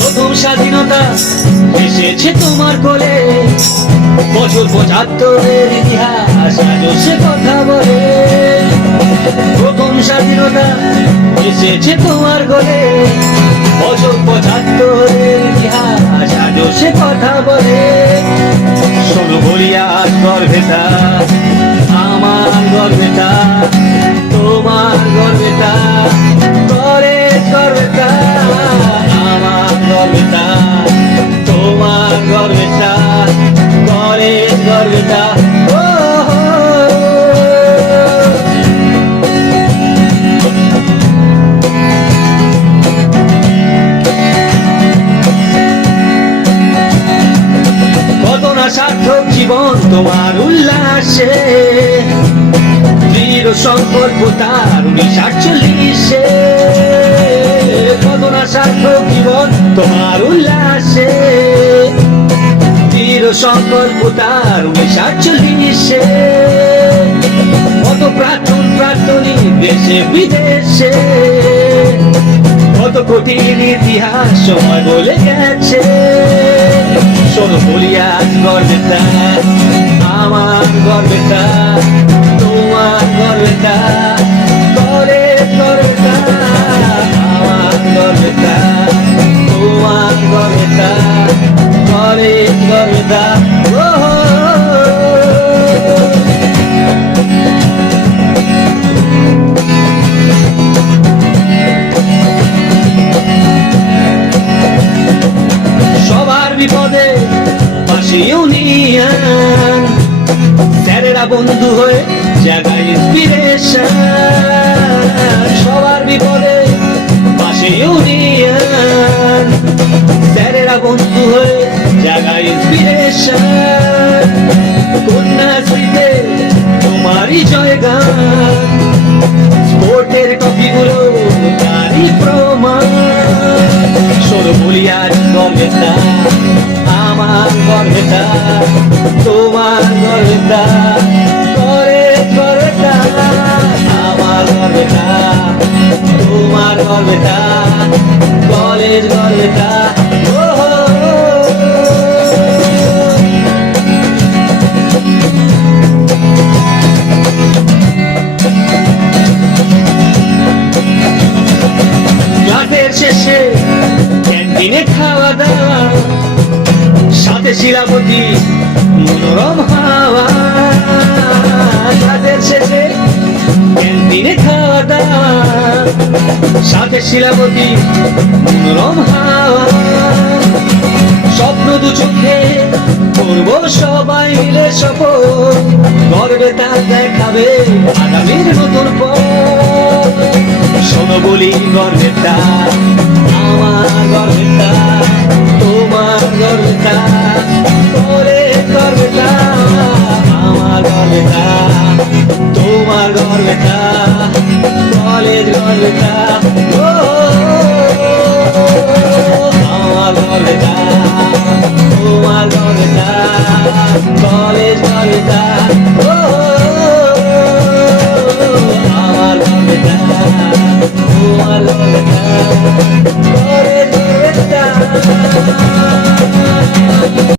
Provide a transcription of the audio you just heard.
প্রথম স্বাধীনতা এসেছে তোমার কোলে, বছর ৭৫-এর ইতিহাস আজও সে কথা বলে। প্রথম স্বাধীনতা এসেছে তোমার কোলে, বছর ৭৫-এর ইতিহাস আজও সে কথা বলে। শোনো বলি আজ গর্বেতা, আমার গর্বেতা, তোমার গর্বেতা, কলেজ গর্বেতা, আমার গর্বেতা, তোমার গর্বেতা, কলেজ গর্বেতা। কত না সার্থক জীবন তোমার উল্লাসে, দৃঢ় সংকল্প তার ১৯৪৮-এ। কত না সার্থক জীবন তোমার উল্লাসে, দৃঢ় সংকল্প তার ১৯৪৮-এ। কত প্রাক্তনী দেশে বিদেশে, কত কঠিন ইতিহাস সময় বলে গেছে। শোনো বলি আজ গর্বেতা, আমার গর্বেতা, তোমার গর্বেতা, কলেজ গর্বেতা, আমার গর্বেতা, তোমার গর্বেতা, কলেজ গর্বেতা। সবার বিপদে পাশে ইউনিয়ন, স্যারেরা বন্ধু হয়ে জাগায় ইন্সপিরেশন। সবার বিপদে পাশে ইউনিয়ন, স্যারেরা বন্ধু হয়ে জাগায় ইন্সপিরেশন। কন্যাশ্রীতে তোমারই জয়গান, স্পোর্টের টপিগুলো তারই প্রমাণ। শোনো বলি আজ গর্বেতা, আমার গর্বেতা, তোমার গর্বেতা, কলেজ গর্বেতা, আমার গর্বেতা, তোমার গর্বেতা, কলেজ গর্বেতা। ক্লাসের শেষে ক্যান্টিনে খাওয়া দাওয়া, সাথে শিলাবতী মনোরম হাওয়া। ক্লাসের শেষে ক্যান্টিনে খাওয়া দাওয়া, সাথে শিলাবতী মনোরম হাওয়া। স্বপ্ন দু চোখে করবো সবাই মিলে শপথ, গর্বে তার দেখাবে আগামীর নতুন পথ। শোনো বলি গর্বেতা, আমার গর্বেতা, তোমার গর্বেতা, কলেজ গর্বেতা, আমার গর্বেতা, তোমার গর্বেতা, কলেজ গর্বেতা। আমার গর্বেতা, তোমার গর্বেতা, কলেজ গর্বেতা। আমার গর্বেতা, তোমার গর্বেতা, কলেজ গর্বেতা।